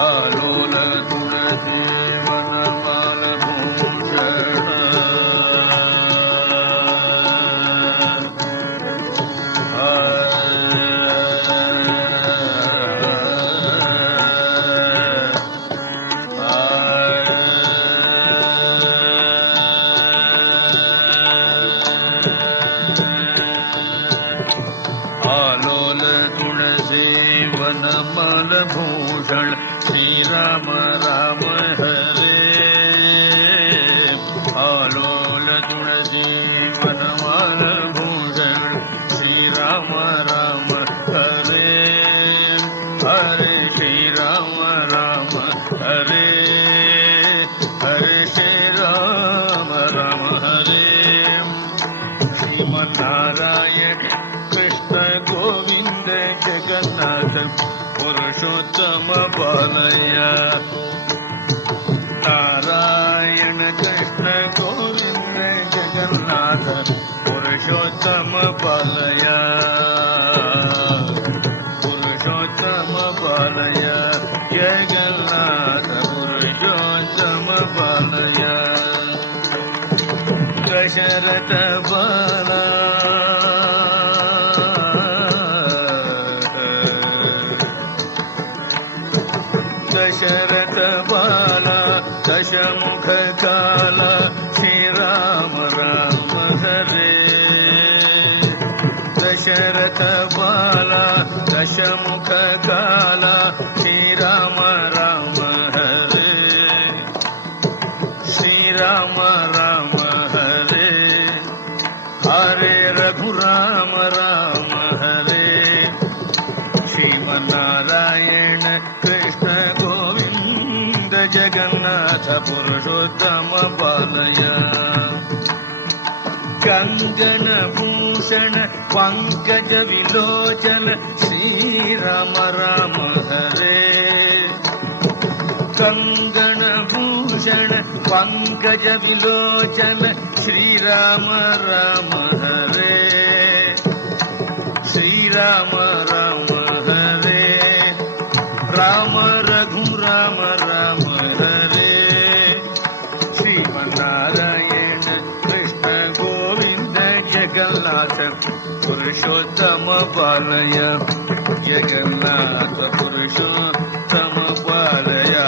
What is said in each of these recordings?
आलोल तुलसी वनमाल भूषण आलोल तुलसी वनमाल भूषण श्री राम राम हरे आलोल तुलसी वनमाल भूषण श्री राम राम हरे हरे श्री राम राम हरे हरे श्री राम राम हरे श्रीमन्नारायण कृष्ण गोविंद जगन्नाथ पुरुषोत्तम बालय नारायण कृष्ण गोविंद जगन्नाथ पुरुषोत्तम बालय पुरुषोत्तम बालय जगन्नाथ पुरुषोत्तम बालय दशरथ बाला दशरथ बाला दशमुख काला श्री राम राम हरे दशरथ बाला दशमुख काला श्री राम राम हरे श्री राम राम हरे हरे रघुराम राम हरे श्रीमन्नारायण कृष्ण गोविंद जगन्नाथ पुरुषोत्तम बालय कंगन भूषण पंकज विलोचन श्री राम राम हरे कंगन भूषण पंकज विलोचन श्री राम राम हरे श्री राम राम हरे राम रघु राम राम हरे श्रीमन्नारायण कृष्ण गोविंद जगन्नाथ पुरुषोत्तम बालय जगन्नाथ पुरुषोत्तम बालय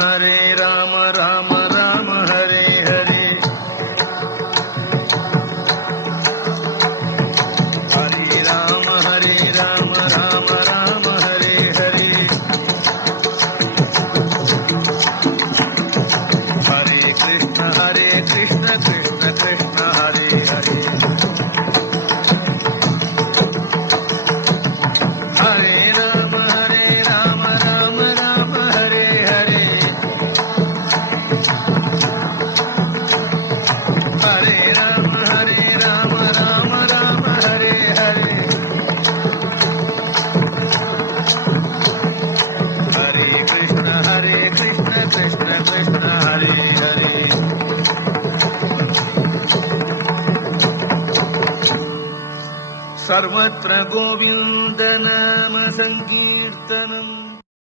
हरे राम राम राम हरे हरे हरे राम राम राम हरे हरे हरे कृष्ण कृष्ण कृष्ण हरे हरे हरे राम राम राम हरे हरे हरे राम राम राम हरे हरे हरे कृष्ण कृष्ण कृष्ण हरे हरे सर्वत्र गोविन्द नाम संकीर्तनम्।